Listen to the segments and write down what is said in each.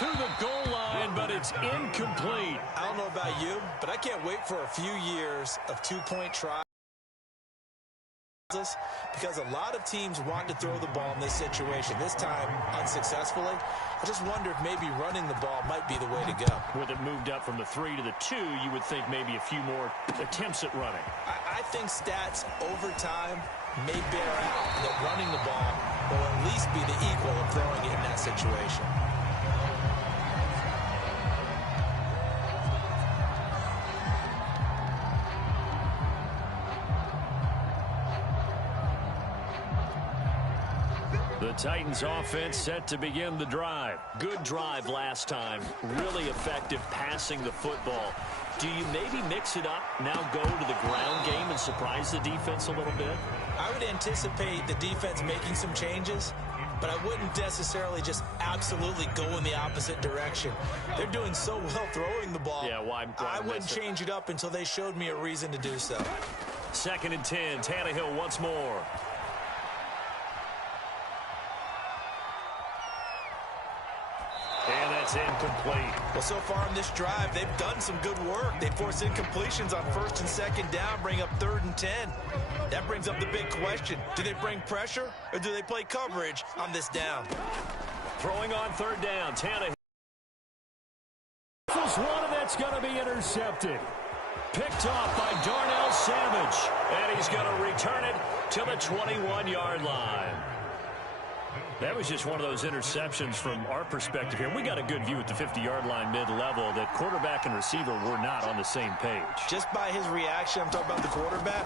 to the goal line, but it's incomplete. I don't know about you, but I can't wait for a few years of two-point tries, because a lot of teams want to throw the ball in this situation. This time, unsuccessfully. I just wonder if maybe running the ball might be the way to go. With it moved up from the 3 to the 2, you would think maybe a few more attempts at running. I think stats over time may bear out that running the ball will at least be the equal of throwing it in that situation. The Titans offense set to begin the drive. Good drive last time. Really effective passing the football. Do you maybe mix it up, now go to the ground game and surprise the defense a little bit? I would anticipate the defense making some changes, but I wouldn't necessarily just absolutely go in the opposite direction. They're doing so well throwing the ball. Yeah, why I wouldn't change it up until they showed me a reason to do so. 2nd and 10. Tannehill once more. And that's incomplete. Well, so far in this drive, they've done some good work. They force incompletions on 1st and 2nd down, bring up 3rd and 10. That brings up the big question. Do they bring pressure or do they play coverage on this down? Throwing on 3rd down. Tannehill. This one, and that's going to be intercepted. Picked off by Darnell Savage. And he's going to return it to the 21-yard line. That was just one of those interceptions from our perspective here. We got a good view at the 50-yard line mid-level that quarterback and receiver were not on the same page. Just by his reaction, I'm talking about the quarterback,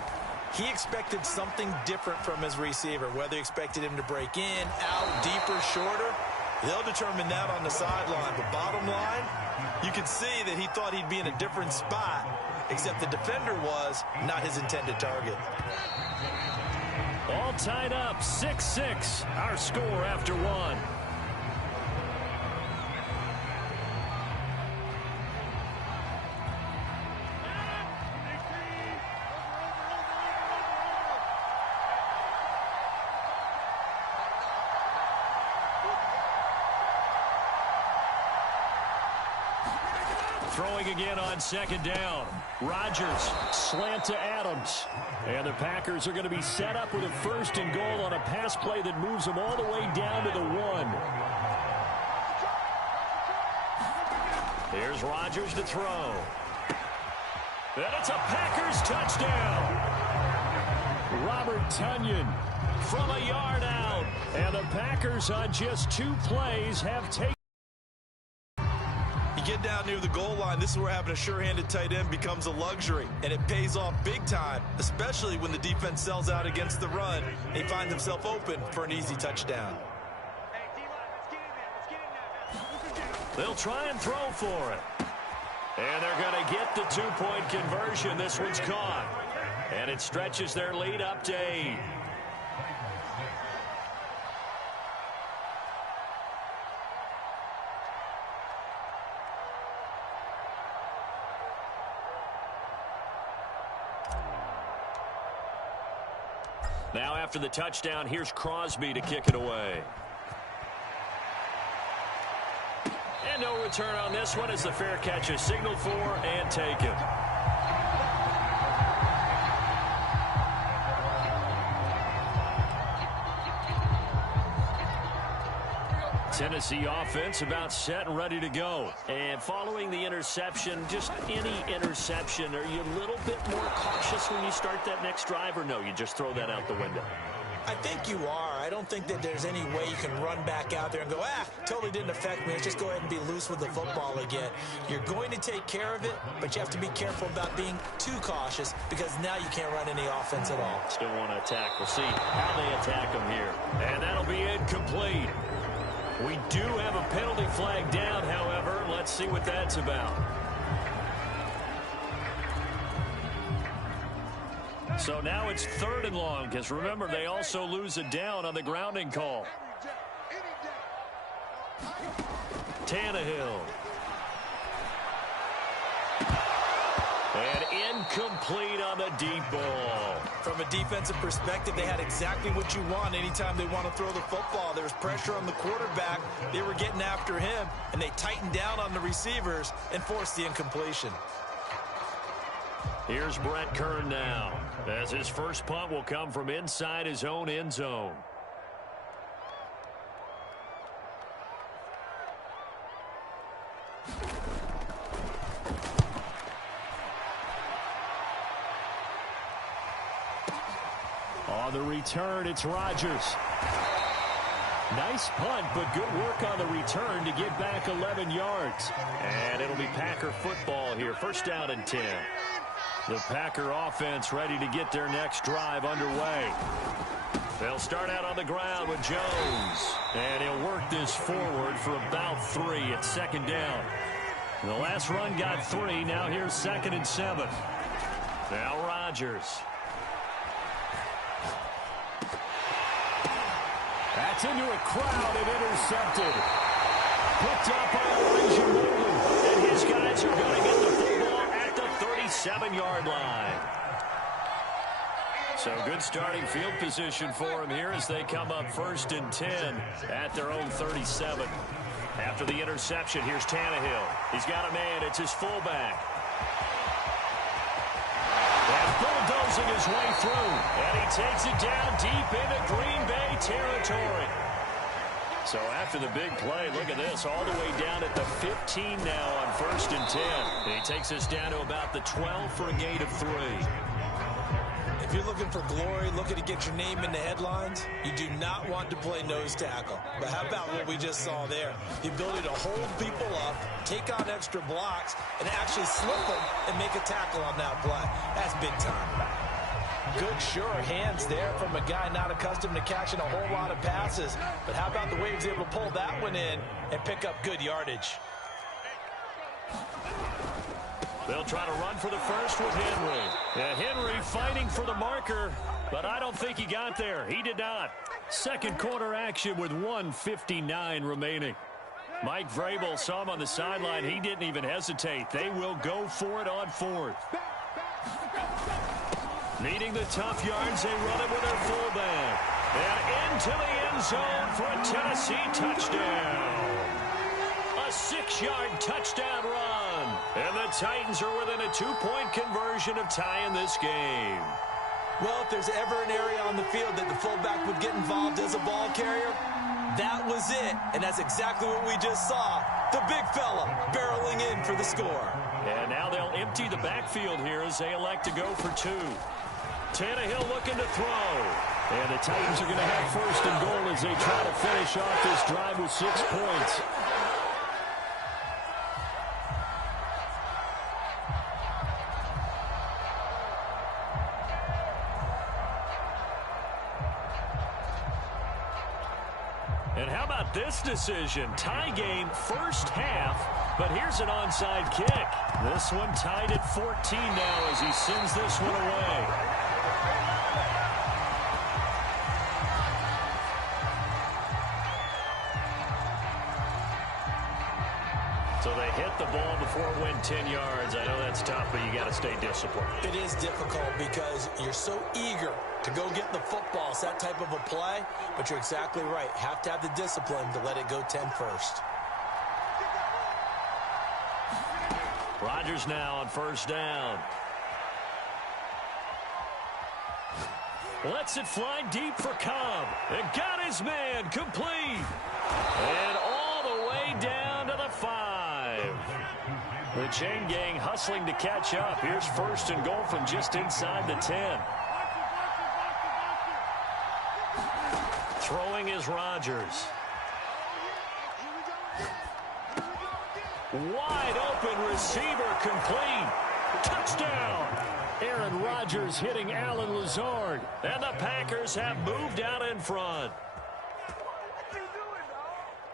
he expected something different from his receiver, whether he expected him to break in, out, deeper, shorter. They'll determine that on the sideline. But bottom line, you can see that he thought he'd be in a different spot, except the defender was not his intended target. All tied up, 6-6, our score after one. Throwing again on 2nd down. Rodgers, slant to Adams. And the Packers are going to be set up with a 1st and goal on a pass play that moves them all the way down to the 1. Here's Rodgers to throw. And it's a Packers touchdown. Robert Tonyan from a yard out. And the Packers on just 2 plays have taken. Get down near the goal line, this is where having a sure-handed tight end becomes a luxury, and it pays off big time, especially when the defense sells out against the run. He finds himself open for an easy touchdown. They'll try and throw for it. And they're going to get the 2-point conversion. This one's caught. And it stretches their lead up to 8. Now after the touchdown, here's Crosby to kick it away. And no return on this one as the fair catch is signaled for and taken. Tennessee offense about set and ready to go. And following the interception, just any interception, are you a little bit more cautious when you start that next drive, or no, you just throw that out the window? I think you are. I don't think that there's any way you can run back out there and go, totally didn't affect me. Let's just go ahead and be loose with the football again. You're going to take care of it, but you have to be careful about being too cautious because now you can't run any offense at all. Still want to attack. We'll see how they attack them here. And that'll be incomplete. We do have a penalty flag down, however. Let's see what that's about. So now it's 3rd and long, because remember, they also lose a down on the grounding call. Tannehill. And incomplete on the deep ball. From a defensive perspective, they had exactly what you want anytime they want to throw the football. There was pressure on the quarterback. They were getting after him, and they tightened down on the receivers and forced the incompletion. Here's Brett Kern now, as his first punt will come from inside his own end zone. On the return, it's Rodgers. Nice punt, but good work on the return to get back 11 yards. And it'll be Packer football here, first down and 10. The Packer offense ready to get their next drive underway. They'll start out on the ground with Jones. And he'll work this forward for about 3 at second down. The last run got 3. Now here's 2nd and 7. Now Rodgers. That's into a crowd and intercepted. Picked up by Elijah Molden. And his guys are going to get the football at the 37-yard line. So good starting field position for him here as they come up 1st and 10 at their own 37. After the interception, here's Tannehill. He's got a man. It's his fullback. And bulldozing his way through. And he takes it down deep into Green Bay territory. So after the big play, look at this, all the way down at the 15 now on 1st and 10. And he takes us down to about the 12 for a gain of 3. If you're looking for glory, looking to get your name in the headlines, you do not want to play nose tackle. But how about what we just saw there? The ability to hold people up, take on extra blocks, and actually slip them and make a tackle on that play. That's big time. Good, sure hands there from a guy not accustomed to catching a whole lot of passes. But how about the way he was able to pull that one in and pick up good yardage? They'll try to run for the first with Henry. Yeah, Henry fighting for the marker, but I don't think he got there. He did not. Second quarter action with 1:59 remaining. Mike Vrabel saw him on the sideline. He didn't even hesitate. They will go for it on 4th. Needing the tough yards, they run it with their fullback. And into the end zone for a Tennessee touchdown. A 6-yard touchdown run. And the Titans are within a 2-point conversion of tying this game. Well, if there's ever an area on the field that the fullback would get involved as a ball carrier, that was it. And that's exactly what we just saw. The big fella barreling in for the score. And now they'll empty the backfield here as they elect to go for 2. Tannehill looking to throw. And the Titans are going to have 1st and goal as they try to finish off this drive with 6 points. And how about this decision? Tie game, first half, but here's an onside kick. This one tied at 14 now as he sends this one away. So they hit the ball before it went 10 yards. I know that's tough, but you got to stay disciplined. It is difficult because you're so eager to go get the football. It's that type of a play, but you're exactly right. Have to have the discipline to let it go 10 first. Rodgers now on 1st down. Lets it fly deep for Cobb. And got his man complete. And all the way down to the 5. The chain gang hustling to catch up. Here's 1st and goal from just inside the 10. Throwing is Rodgers. Wide open receiver complete. Touchdown. Aaron Rodgers hitting Allen Lazard. And the Packers have moved out in front.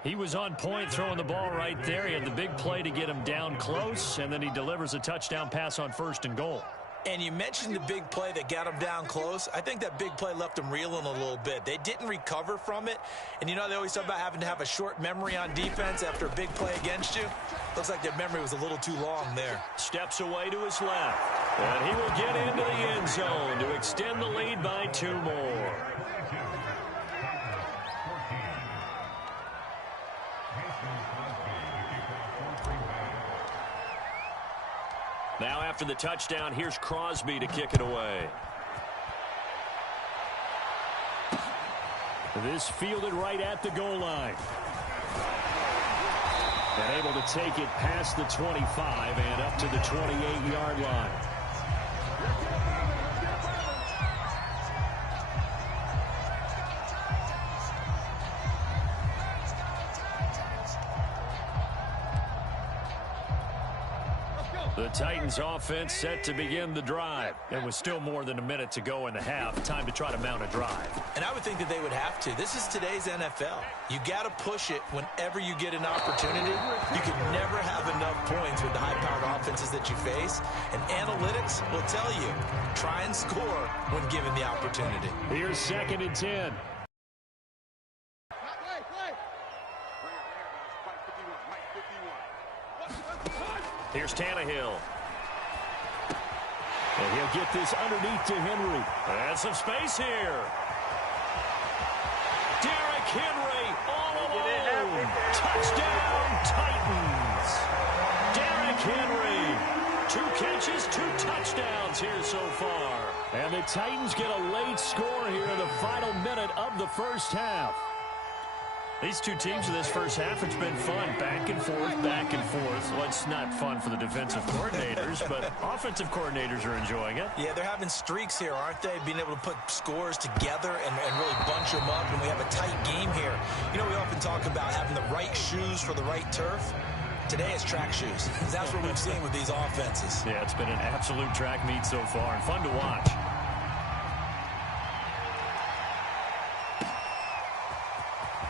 He was on point throwing the ball right there. He had the big play to get him down close, and then he delivers a touchdown pass on 1st and goal. And you mentioned the big play that got him down close. I think that big play left him reeling a little bit. They didn't recover from it. And you know they always talk about having to have a short memory on defense after a big play against you. Looks like their memory was a little too long there. Steps away to his left. And he will get into the end zone to extend the lead by 2 more. Now after the touchdown, here's Crosby to kick it away. This fielded right at the goal line. And able to take it past the 25 and up to the 28-yard line. The Titans offense set to begin the drive. It was still more than a minute to go in the half. Time to try to mount a drive. And I would think that they would have to. This is today's NFL. You got to push it whenever you get an opportunity. You can never have enough points with the high-powered offenses that you face. And analytics will tell you, try and score when given the opportunity. Here's 2nd and 10. Here's Tannehill. And he'll get this underneath to Henry. And some space here. Derrick Henry all alone. Touchdown, Titans. Derrick Henry. 2 catches, 2 touchdowns here so far. And the Titans get a late score here in the final minute of the first half. These two teams in this first half, it's been fun. Back and forth, back and forth. Well, it's not fun for the defensive coordinators, but offensive coordinators are enjoying it. Yeah, they're having streaks here, aren't they? Being able to put scores together and really bunch them up, and we have a tight game here. You know, we often talk about having the right shoes for the right turf. Today it's track shoes. That's what we've seen with these offenses. Yeah, it's been an absolute track meet so far and fun to watch.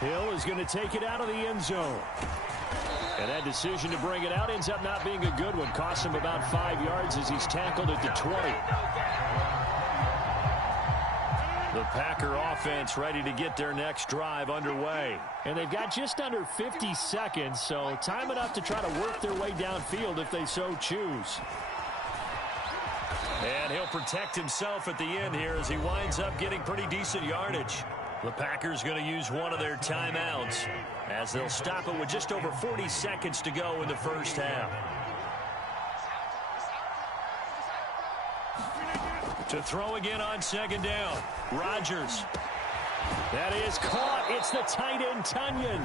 Hill is going to take it out of the end zone. And that decision to bring it out ends up not being a good one. Costs him about 5 yards as he's tackled at the 20. The Packer offense ready to get their next drive underway. And they've got just under 50 seconds, so time enough to try to work their way downfield if they so choose. And he'll protect himself at the end here as he winds up getting pretty decent yardage. The Packers going to use one of their timeouts as they'll stop it with just over 40 seconds to go in the first half. To throw again on 2nd down. Rodgers. That is caught. It's the tight end, Tunyon.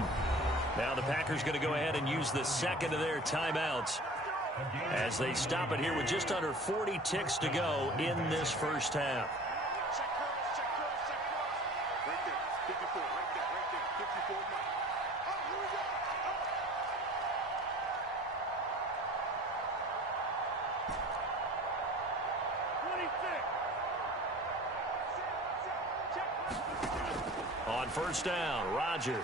Now the Packers going to go ahead and use the second of their timeouts as they stop it here with just under 40 ticks to go in this first half. On 1st down, Rodgers.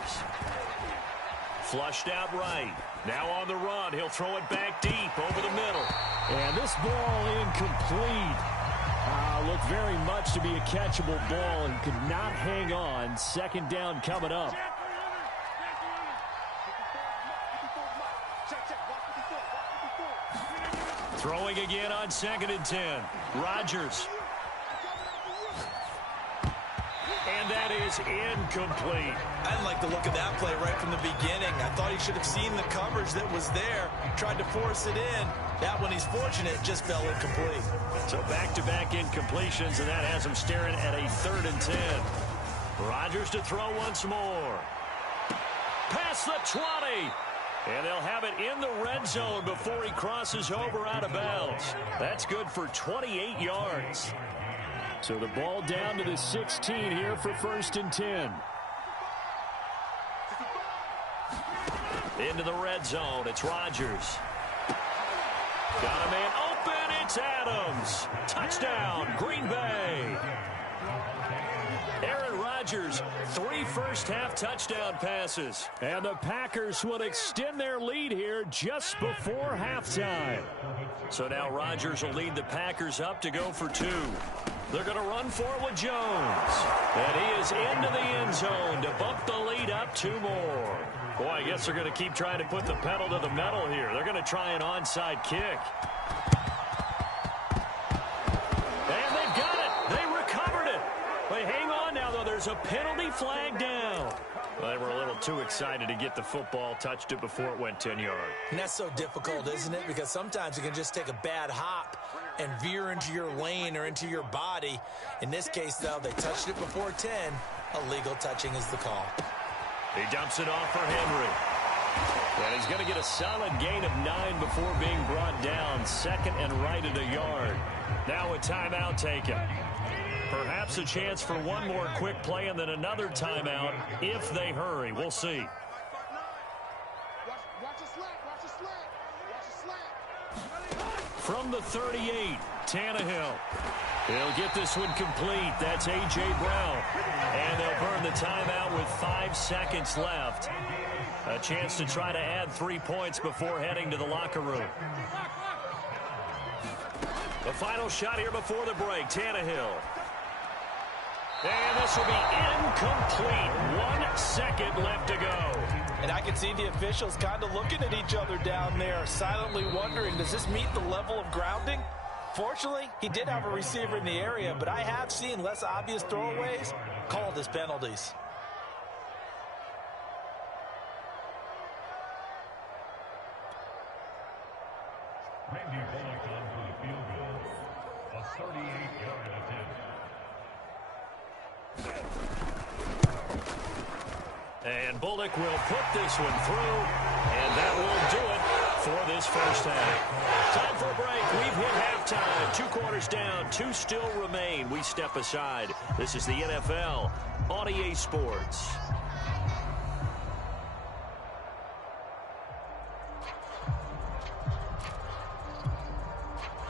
Flushed out right. Now on the run. He'll throw it back deep over the middle. And this ball incomplete. Looked very much to be a catchable ball and could not hang on. 2nd down coming up. Throwing again on 2nd and 10. Rodgers. And that is incomplete. I didn't like the look of that play right from the beginning. I thought he should have seen the coverage that was there, tried to force it in. That one, he's fortunate, just fell incomplete. So back-to-back incompletions, and that has him staring at a 3rd and 10. Rodgers to throw once more. Past the 20. And they'll have it in the red zone before he crosses over out of bounds. That's good for 28 yards. So the ball down to the 16 here for 1st and 10. Into the red zone. It's Rodgers. Got a man open. It's Adams. Touchdown, Green Bay. Aaron Rodgers, 3 first-half touchdown passes. And the Packers will extend their lead here just before halftime. So now Rodgers will lead the Packers up to go for 2. They're going to run for it with Jones. And he is into the end zone to bump the lead up 2 more. Boy, I guess they're going to keep trying to put the pedal to the metal here. They're going to try an onside kick. And they've got it. They recovered it. But hang on now, though. There's a penalty flag down. Well, they were a little too excited to get the football, touched it before it went 10 yards. And that's so difficult, isn't it? Because sometimes you can just take a bad hop and veer into your lane or into your body. In this case, though, they touched it before 10. Illegal touching is the call. He dumps it off for Henry. And he's going to get a solid gain of 9 before being brought down. Second and right at a yard. Now a timeout taken. Perhaps a chance for one more quick play and then another timeout if they hurry. We'll see. From the 38, Tannehill. He'll get this one complete. That's A.J. Brown. And they'll burn the timeout with 5 seconds left. A chance to try to add 3 points before heading to the locker room. The final shot here before the break, Tannehill. And this will be incomplete. 1 second left to go. And I can see the officials kind of looking at each other down there, silently wondering, does this meet the level of grounding? Fortunately, he did have a receiver in the area, but I have seen less obvious throwaways called as penalties. Randy Bullock on for the field goal. A 38-yard attempt. And Bullock will put this one through, and that will do it for this first half. Time for a break. We've hit halftime. 2 quarters down, 2 still remain. We step aside. This is the NFL on EA Sports.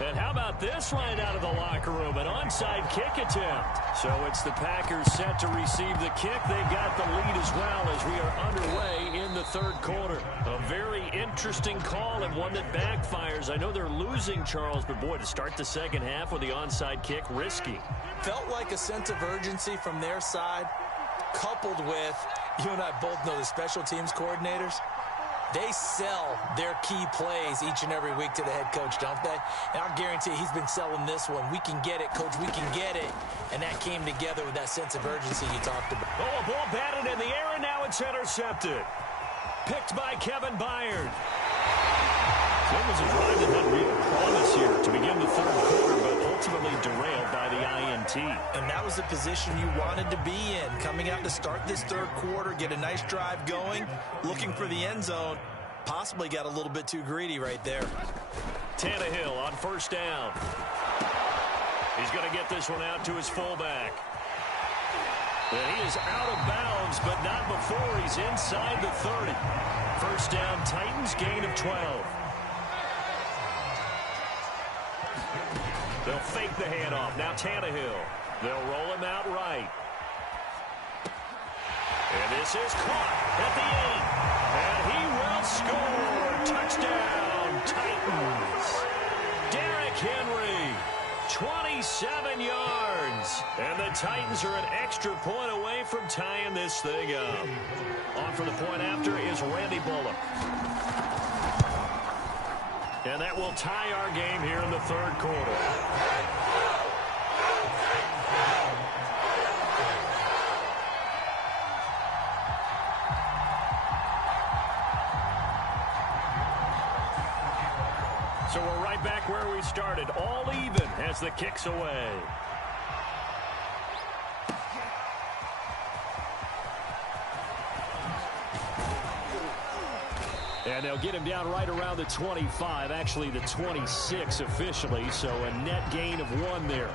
And how about this right out of the locker room? An onside kick attempt. So it's the Packers set to receive the kick. They've got the lead as well as we are underway in the 3rd quarter. A very interesting call and one that backfires. I know they're losing, Charles, but boy, to start the 2nd half with the onside kick, risky. Felt like a sense of urgency from their side, coupled with, you and I both know the special teams coordinators. They sell their key plays each and every week to the head coach, don't they? And I'll guarantee he's been selling this one. We can get it, coach, we can get it. And that came together with that sense of urgency you talked about. Oh, a ball batted in the air, and now it's intercepted. Picked by Kevin Byard. That was a drive that had real promise here to begin the 3rd quarter, but ultimately derailed by the INT. And that was the position you wanted to be in, coming out to start this 3rd quarter, get a nice drive going, looking for the end zone. Possibly got a little bit too greedy right there. Tannehill on 1st down. He's going to get this one out to his fullback. And he is out of bounds, but not before he's inside the 30. 1st down, Titans, gain of 12. They'll fake the handoff. Now Tannehill. They'll roll him out right. And this is caught at the 8. And he will score. Touchdown, Titans. Derrick Henry, 27 yards. And the Titans are an extra point away from tying this thing up. On for the point after is Randy Bullock. And that will tie our game here in the 3rd quarter. So we're right back where we started, all even as the kick's away. And they'll get him down right around the 25, actually the 26 officially, so a net gain of 1 there.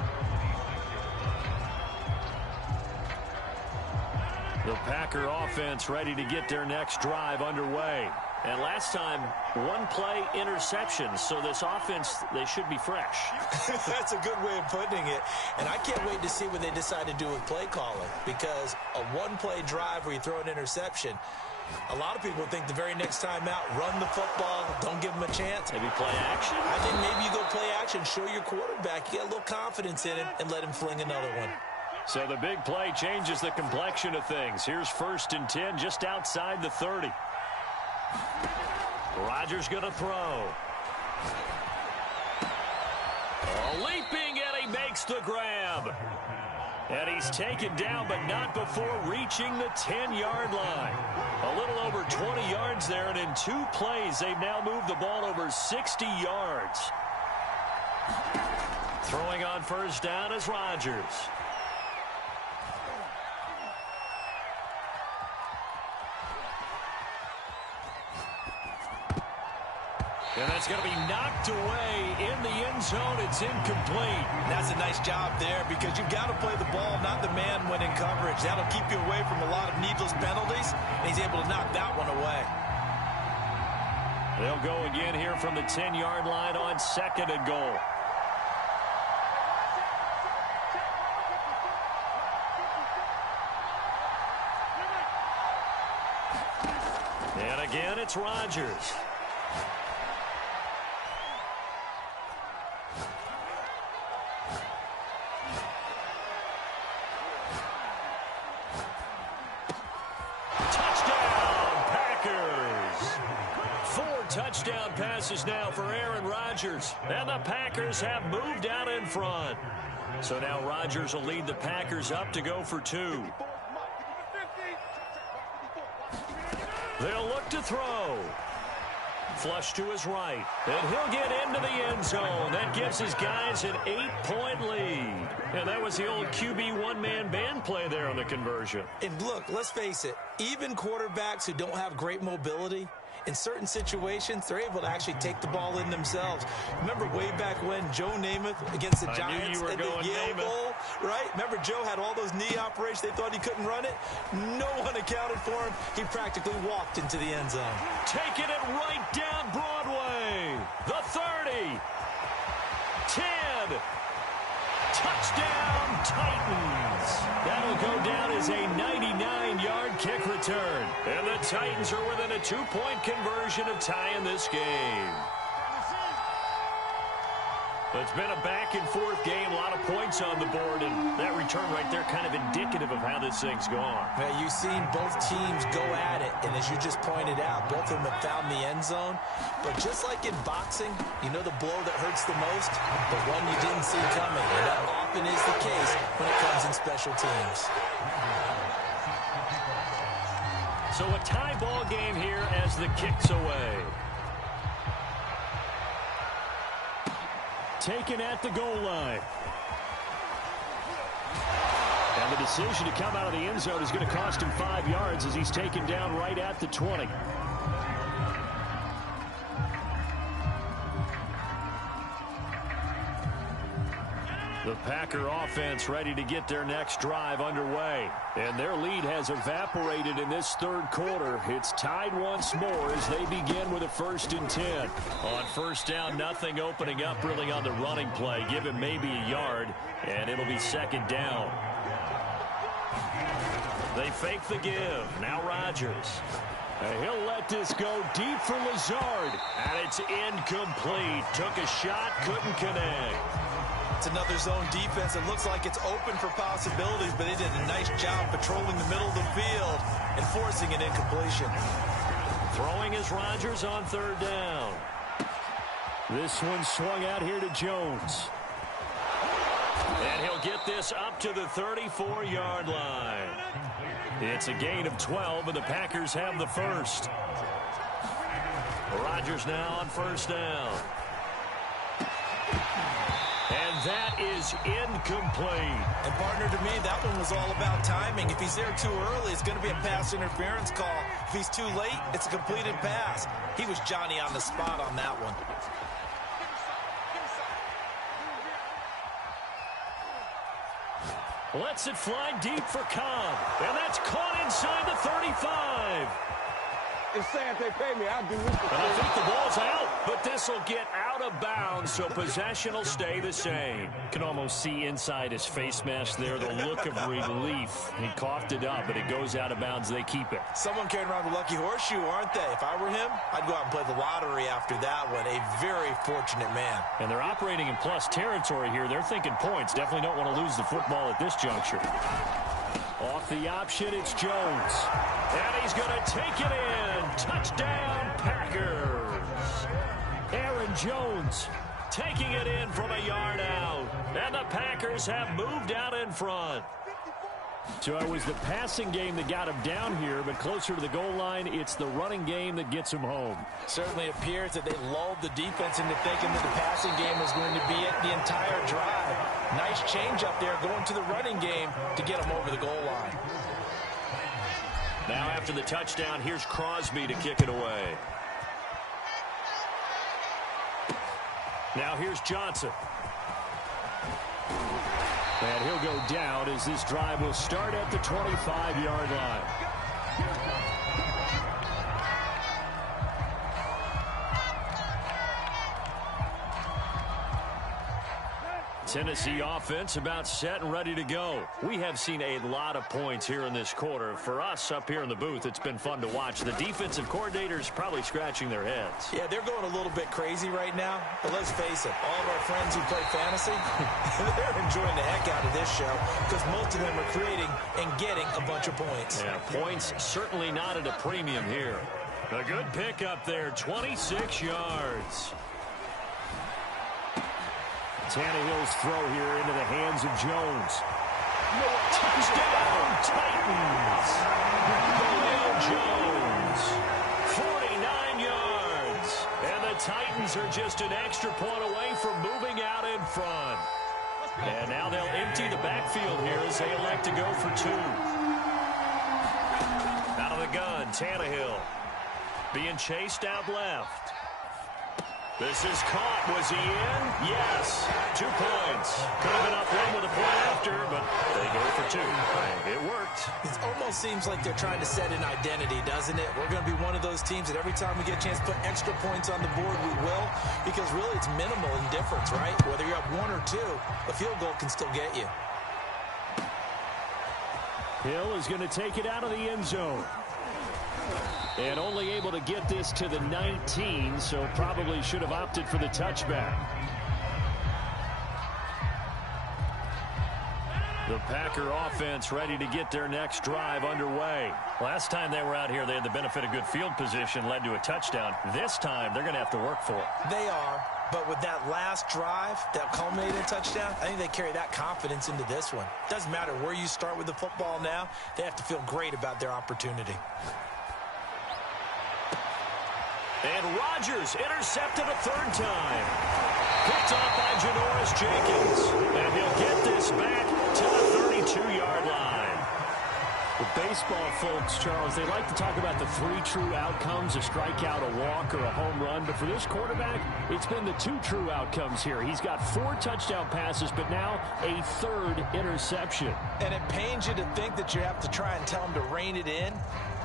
The Packer offense ready to get their next drive underway. And last time, 1 play interception, so this offense, they should be fresh. That's a good way of putting it. And I can't wait to see what they decide to do with play calling, because a 1-play drive where you throw an interception, A lot of people think the very next time out, run the football, don't give him a chance. Maybe play action? I think maybe you go play action, show your quarterback. You got a little confidence in him, and let him fling another one. So the big play changes the complexion of things. Here's 1st and 10 just outside the 30. Rodgers going to throw. Leaping, and he makes the grab. And he's taken down, but not before reaching the 10-yard line. A little over 20 yards there, and in 2 plays, they've now moved the ball over 60 yards. Throwing on 1st down is Rodgers. And that's going to be knocked away in the end zone. It's incomplete. That's a nice job there because you've got to play the ball, not the man when in coverage. That'll keep you away from a lot of needless penalties, and he's able to knock that one away. They'll go again here from the 10-yard line on 2nd and goal. And again, it's Rodgers. Touchdown passes now for Aaron Rodgers. And the Packers have moved out in front. So now Rodgers will lead the Packers up to go for 2. They'll look to throw. Flush to his right. And he'll get into the end zone. That gives his guys an 8-point lead. And that was the old QB one-man band play there on the conversion. And look, let's face it, even quarterbacks who don't have great mobility, in certain situations, they're able to actually take the ball in themselves. Remember way back when Joe Namath against the Giants at the Yale Bowl, right? Remember Joe had all those knee operations. They thought he couldn't run it. No one accounted for him. He practically walked into the end zone. Taking it right down Broadway. The 30. 10. Touchdown, Titans. That'll go down as a 99-yard kick return. And the Titans are within a 2-point conversion of tying this game. It's been a back-and-forth game, a lot of points on the board, and that return right there kind of indicative of how this thing's gone. Now, you've seen both teams go at it, and as you just pointed out, both of them have found the end zone. But just like in boxing, you know the blow that hurts the most? The one you didn't see coming, and that often is the case when it comes in special teams. So a tie ball game here as the kick's away. Taken at the goal line. And the decision to come out of the end zone is going to cost him 5 yards as he's taken down right at the 20. The Packer offense ready to get their next drive underway. And their lead has evaporated in this 3rd quarter. It's tied once more as they begin with a 1st and 10. On 1st down, nothing opening up really on the running play. Give him maybe a yard, and it'll be 2nd down. They fake the give. Now Rodgers. And he'll let this go deep for Lazard. And it's incomplete. Took a shot, couldn't connect. It's another zone defense. It looks like it's open for possibilities, but they did a nice job patrolling the middle of the field and forcing an incompletion. Throwing is Rodgers on 3rd down. This one swung out here to Jones. And he'll get this up to the 34-yard line. It's a gain of 12, and the Packers have the 1st. Rodgers now on 1st down. And that is incomplete. And, partner, to me, that one was all about timing. If he's there too early, it's going to be a pass interference call. If he's too late, it's a completed pass. He was Johnny on the spot on that one. Lets it fly deep for Cobb. And that's caught inside the 35. It's saying if they pay me, I'll do this. And I think the ball's out. but this will get out of bounds, so possession will stay the same. Can almost see inside his face mask there, the look of relief. He coughed it up, but it goes out of bounds. They keep it. Someone carrying around the lucky horseshoe, aren't they? If I were him, I'd go out and play the lottery after that one. A very fortunate man. And they're operating in plus territory here. They're thinking points. Definitely don't want to lose the football at this juncture. Off the option, it's Jones. And he's going to take it in. Touchdown, Packers. Aaron Jones taking it in from a yard out. And the Packers have moved out in front. So it was the passing game that got him down here, but closer to the goal line, it's the running game that gets him home. Certainly appears that they lulled the defense into thinking that the passing game was going to be it the entire drive. Nice change up there going to the running game to get him over the goal line. Now after the touchdown, here's Crosby to kick it away. Now here's Johnson. And he'll go down as this drive will start at the 25-yard line. Tennessee offense about set and ready to go. We have seen a lot of points here in this quarter. For us up here in the booth, it's been fun to watch. The defensive coordinators probably scratching their heads. Yeah, they're going a little bit crazy right now. But let's face it, all of our friends who play fantasy, they're enjoying the heck out of this show because most of them are creating and getting a bunch of points. Yeah, points certainly not at a premium here. A good pick up there, 26 yards. Tannehill's throw here into the hands of Jones. Touchdown, Titans! Julio Jones, 49 yards. And the Titans are just an extra point away from moving out in front. And now they'll empty the backfield here as they elect to go for two. Out of the gun, Tannehill. Being chased out left. This is caught. Was he in? Yes. 2 points. Could have been up one with a point after, but they go for two. It worked. It almost seems like they're trying to set an identity, doesn't it? We're going to be one of those teams that every time we get a chance to put extra points on the board, we will. Because really it's minimal in difference, right? Whether you're up 1 or 2, a field goal can still get you. Hill is going to take it out of the end zone. And only able to get this to the 19, so probably should have opted for the touchback. The Packer offense ready to get their next drive underway. Last time they were out here, they had the benefit of good field position, led to a touchdown. This time, they're going to have to work for it. They are, but with that last drive that culminated in a touchdown, I think they carry that confidence into this one. Doesn't matter where you start with the football now, they have to feel great about their opportunity. And Rodgers intercepted a third time. Picked off by Janoris Jenkins. And he'll get this back to the 32-yard line. The baseball folks, Charles, they like to talk about the 3 true outcomes, a strikeout, a walk, or a home run. But for this quarterback, it's been the 2 true outcomes here. He's got 4 touchdown passes, but now a 3rd interception. And it pains you to think that you have to try and tell him to rein it in.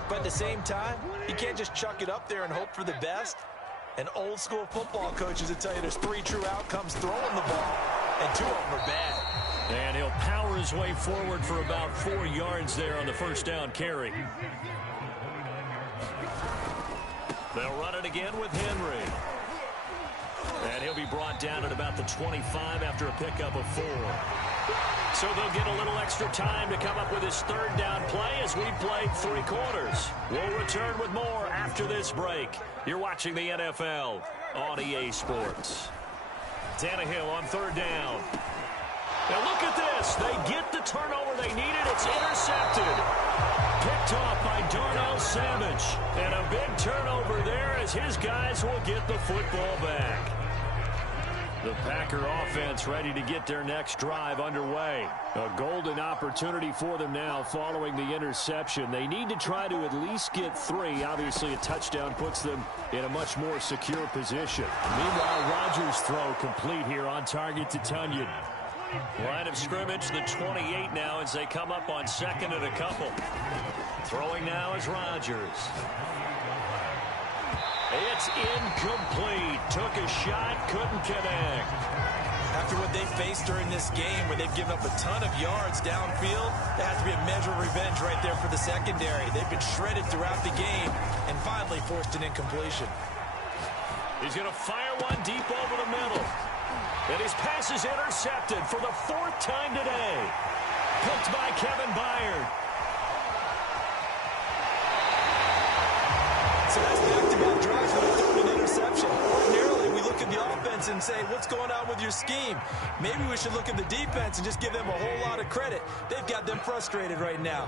But at the same time, you can't just chuck it up there and hope for the best. And old school football coaches will tell you there's 3 true outcomes throwing the ball, and 2 of them are bad. And he'll power his way forward for about 4 yards there on the first down carry. They'll run it again with Henry. And he'll be brought down at about the 25 after a pickup of 4. So they'll get a little extra time to come up with his 3rd down play as we played 3 quarters. We'll return with more after this break. You're watching the NFL on EA Sports. Tannehill on 3rd down. Now look at this. They get the turnover they needed. It's intercepted. Picked off by Darnell Savage. And a big turnover there as his guys will get the football back. The Packer offense ready to get their next drive underway. A golden opportunity for them now following the interception. They need to try to at least get 3. Obviously, a touchdown puts them in a much more secure position. Meanwhile, Rodgers' throw complete here on target to Tunyon. Line of scrimmage, the 28 now as they come up on 2nd and a couple. Throwing now is Rodgers. It's incomplete. Took a shot, couldn't connect. After what they faced during this game, where they've given up a ton of yards downfield, there has to be a measure of revenge right there for the secondary. They've been shredded throughout the game and finally forced an incompletion. He's going to fire one deep over the middle. And his pass is intercepted for the 4th time today. Picked by Kevin Byard. So that's back-to-back drives where they're throwing an interception. Ordinarily, we look at the offense and say, what's going on with your scheme? Maybe we should look at the defense and just give them a whole lot of credit. They've got them frustrated right now.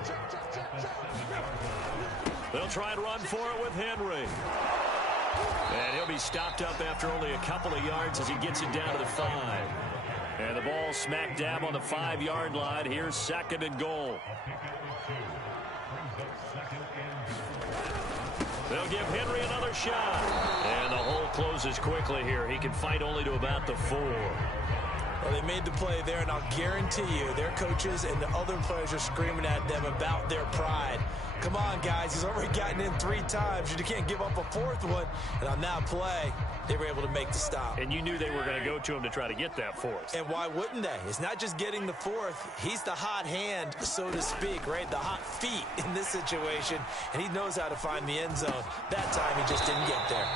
They'll try and run for it with Henry. And he'll be stopped up after only a couple of yards as he gets it down to the 5. And the ball smack dab on the 5-yard line. Here's 2nd and goal. They'll give Henry another shot. And the hole closes quickly here. He can fight only to about the 4. Well, they made the play there, and I'll guarantee you their coaches and the other players are screaming at them about their pride. Come on, guys. He's already gotten in 3 times. You can't give up a 4th one. And on that play, they were able to make the stop. And you knew they were going to go to him to try to get that 4th. And why wouldn't they? It's not just getting the 4th. He's the hot hand, so to speak, right? The hot feet in this situation. And he knows how to find the end zone. That time, he just didn't get there.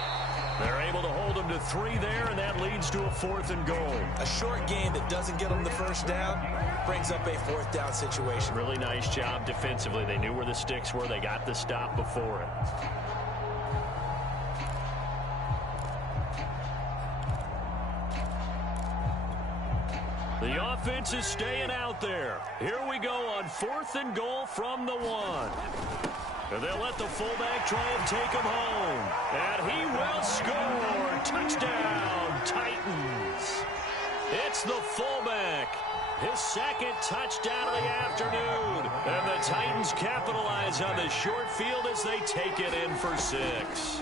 They're able to hold him to 3 there, and that leads to a 4th and goal. A short game that doesn't get them the first down brings up a 4th down situation. Really nice job defensively. They knew where the sticks were. They got the stop before it. The offense is staying out there. Here we go on 4th and goal from the 1. And they'll let the fullback try and take him home. And he will score. Touchdown, Titans. It's the fullback. His 2nd touchdown of the afternoon. And the Titans capitalize on the short field as they take it in for 6.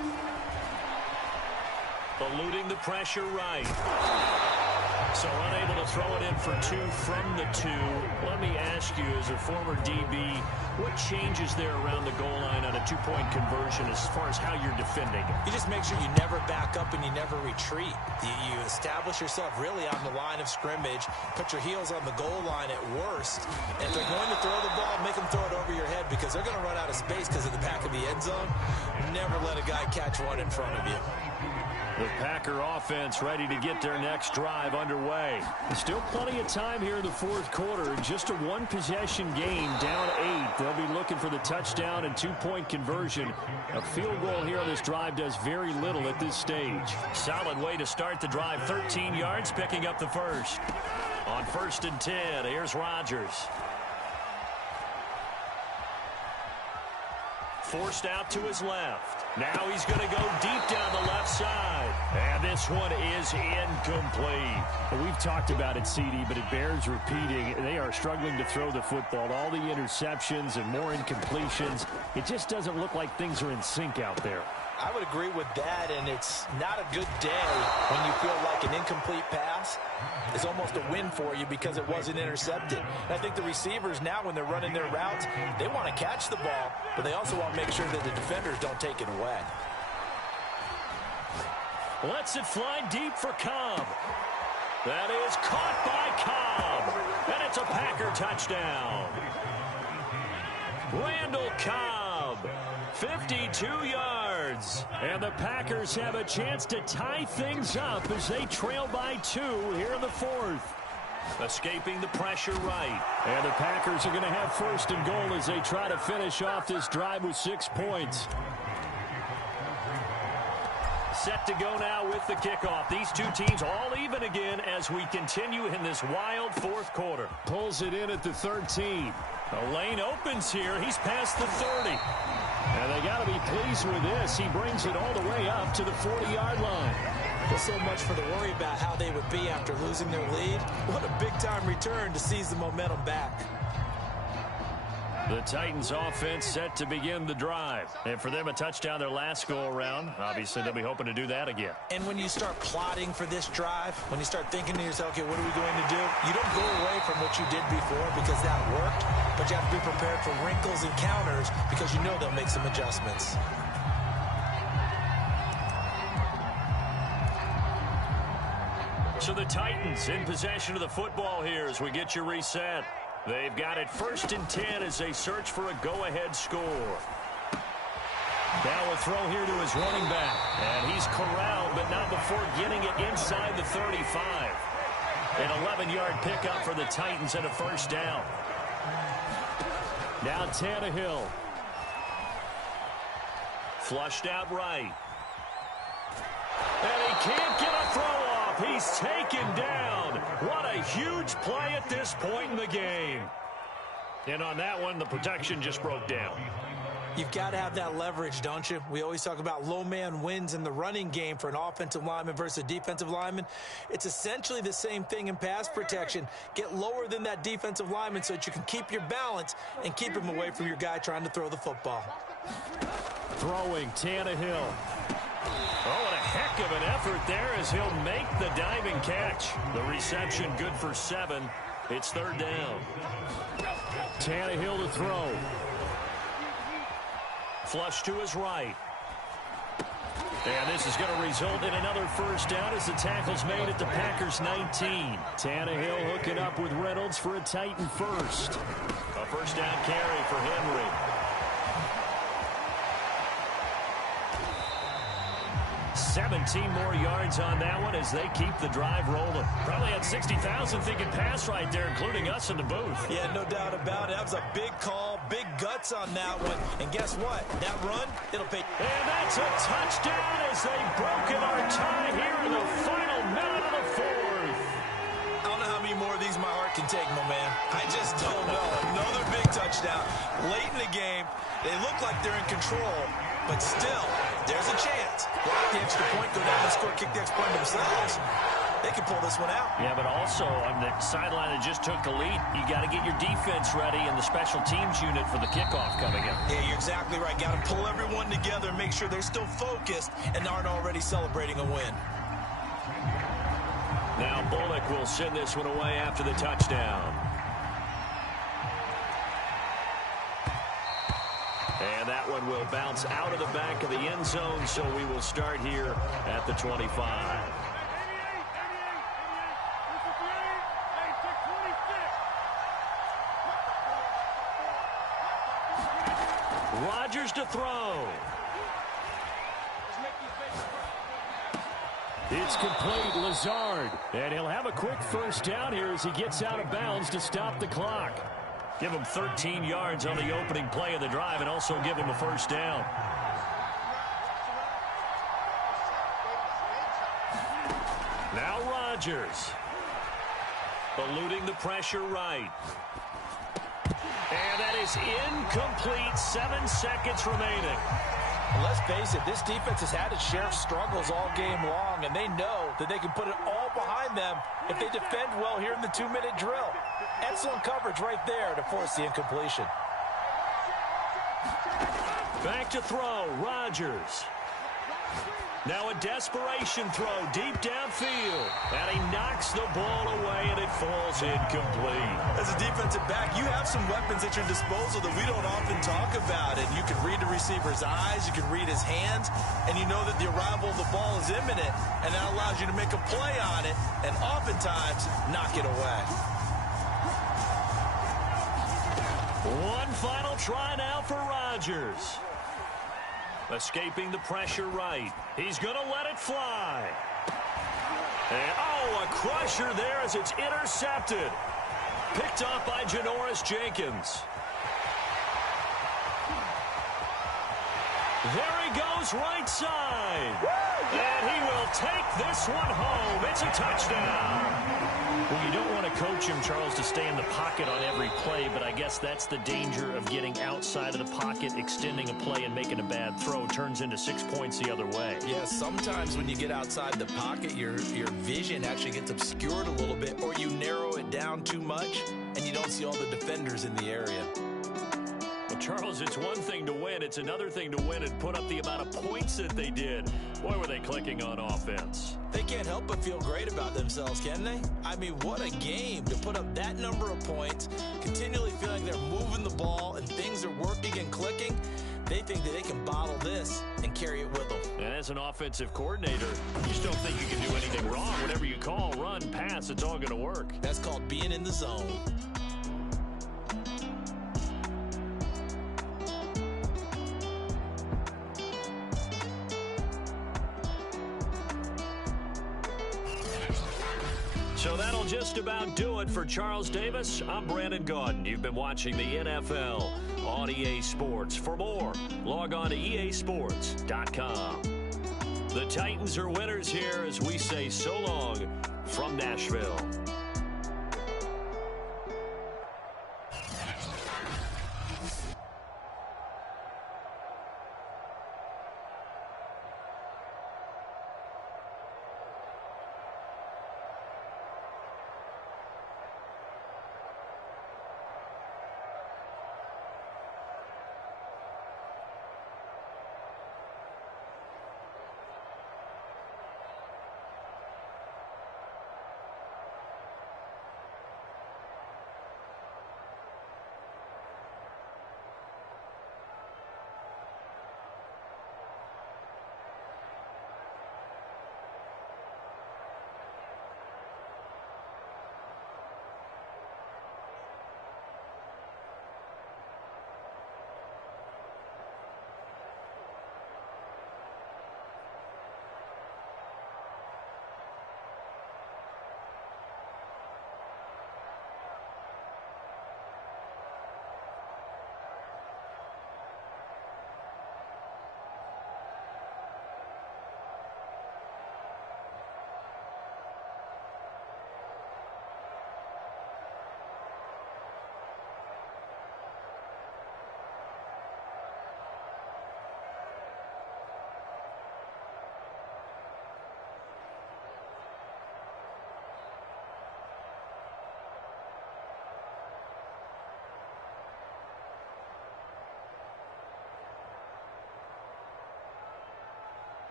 Eluding the pressure right. So unable to throw it in for 2 from the 2. Let me ask you, as a former DB, what changes there around the goal line on a 2-point conversion as far as how you're defending? You just make sure you never back up and you never retreat. You establish yourself really on the line of scrimmage, put your heels on the goal line at worst, and if they're going to throw the ball, make them throw it over your head because they're going to run out of space because of the back of the end zone. Never let a guy catch one in front of you. The Packer offense ready to get their next drive underway. Still plenty of time here in the 4th quarter. Just a 1-possession game, down 8. They'll be looking for the touchdown and 2-point conversion. A field goal here on this drive does very little at this stage. Solid way to start the drive. 13 yards, picking up the 1st. On 1st and 10, here's Rodgers. Forced out to his left. Now he's going to go deep down the left side. And this one is incomplete. Well, we've talked about it, CD, but it bears repeating. They are struggling to throw the football. All the interceptions and more incompletions. It just doesn't look like things are in sync out there. I would agree with that, and it's not a good day when you feel like an incomplete pass is almost a win for you because it wasn't intercepted. And I think the receivers now, when they're running their routes, they want to catch the ball, but they also want to make sure that the defenders don't take it away. Lets it fly deep for Cobb. That is caught by Cobb, and it's a Packer touchdown. Randall Cobb, 52 yards. And the Packers have a chance to tie things up as they trail by 2 here in the 4th. Escaping the pressure right. And the Packers are going to have 1st and goal as they try to finish off this drive with 6 points. Set to go now with the kickoff. These two teams all even again as we continue in this wild 4th quarter. Pulls it in at the 13. The lane opens here. He's past the 30. And they got to be pleased with this. He brings it all the way up to the 40-yard line. Well, so much for the worry about how they would be after losing their lead. What a big-time return to seize the momentum back. The Titans offense set to begin the drive. And for them, a touchdown their last go-around. Obviously, they'll be hoping to do that again. And when you start plotting for this drive, when you start thinking to yourself, okay, what are we going to do? You don't go away from what you did before because that worked, but you have to be prepared for wrinkles and counters because you know they'll make some adjustments. So the Titans in possession of the football here as we get you reset. They've got it 1st and 10 as they search for a go-ahead score. Now a throw here to his running back. And he's corralled, but not before getting it inside the 35. An 11-yard pickup for the Titans and a 1st down. Now Tannehill. Flushed out right. And he can't get a throw off. He's taken down. What a huge play at this point in the game. And on that one, the protection just broke down. You've got to have that leverage, don't you? We always talk about low man wins in the running game for an offensive lineman versus a defensive lineman. It's essentially the same thing in pass protection. Get lower than that defensive lineman so that you can keep your balance and keep him away from your guy trying to throw the football. Throwing Tannehill. Oh, and a heck of an effort there as he'll make the diving catch. The reception good for 7. It's 3rd down. Tannehill to throw. Flush to his right. And this is going to result in another 1st down as the tackle's made at the Packers 19. Tannehill hooking up with Reynolds for a Titan 1st. A 1st down carry for Henry. 17 more yards on that one as they keep the drive rolling. Probably had 60,000 thinking pass right there, including us in the booth. Yeah, no doubt about it. That was a big call, big guts on that one. And guess what? That run, it'll pay. And that's a touchdown as they've broken our tie here in the final minute of the 4th. I don't know how many more of these my heart can take, my man. I just don't know. Another big touchdown. Late in the game, they look like they're in control, but still, there's a chance. Block the extra point, go down and score, kick the extra point themselves. They can pull this one out. Yeah, but also on the sideline that just took the lead, you got to get your defense ready and the special teams unit for the kickoff coming up. Yeah, you're exactly right. Got to pull everyone together and make sure they're still focused and aren't already celebrating a win. Now Bullock will send this one away after the touchdown. And that one will bounce out of the back of the end zone, so we will start here at the 25. Rodgers to throw. It's complete. Lazard. And he'll have a quick 1st down here as he gets out of bounds to stop the clock. Give him 13 yards on the opening play of the drive and also give him a 1st down. Now Rodgers. Eluding the pressure right. And that is incomplete. 7 seconds remaining. Let's face it, this defense has had its share of struggles all game long, and they know that they can put it all behind them if they defend well here in the 2-minute drill. Excellent coverage right there to force the incompletion. Back to throw, Rodgers. Now a desperation throw deep downfield. And he knocks the ball away, and it falls incomplete. As a defensive back, you have some weapons at your disposal that we don't often talk about. And you can read the receiver's eyes, you can read his hands, and you know that the arrival of the ball is imminent. And that allows you to make a play on it and oftentimes knock it away. One final try now for Rodgers. Escaping the pressure right. He's going to let it fly. And, oh, a crusher there as it's intercepted. Picked off by Janoris Jenkins. There he goes right side. And he will take this one home. It's a touchdown. Well, you don't want to coach him, Charles, to stay in the pocket on every play, but I guess that's the danger of getting outside of the pocket, extending a play, and making a bad throw. Turns into 6 points the other way. Yeah, sometimes when you get outside the pocket, your vision actually gets obscured a little bit, or you narrow it down too much, and you don't see all the defenders in the area. Well, Charles, it's one thing to win. It's another thing to win and put up the amount of points that they did. Boy, were they clicking on offense. They can't help but feel great about themselves, can they? I mean, what a game to put up that number of points, continually feeling they're moving the ball and things are working and clicking. They think that they can bottle this and carry it with them. And as an offensive coordinator, you just don't think you can do anything wrong. Whatever you call, run. it's all going to work. That's called being in the zone. So that'll just about do it for Charles Davis. I'm Brandon Gaudin. You've been watching the NFL on EA Sports. For more, log on to easports.com. The Titans are winners here as we say so long from Nashville.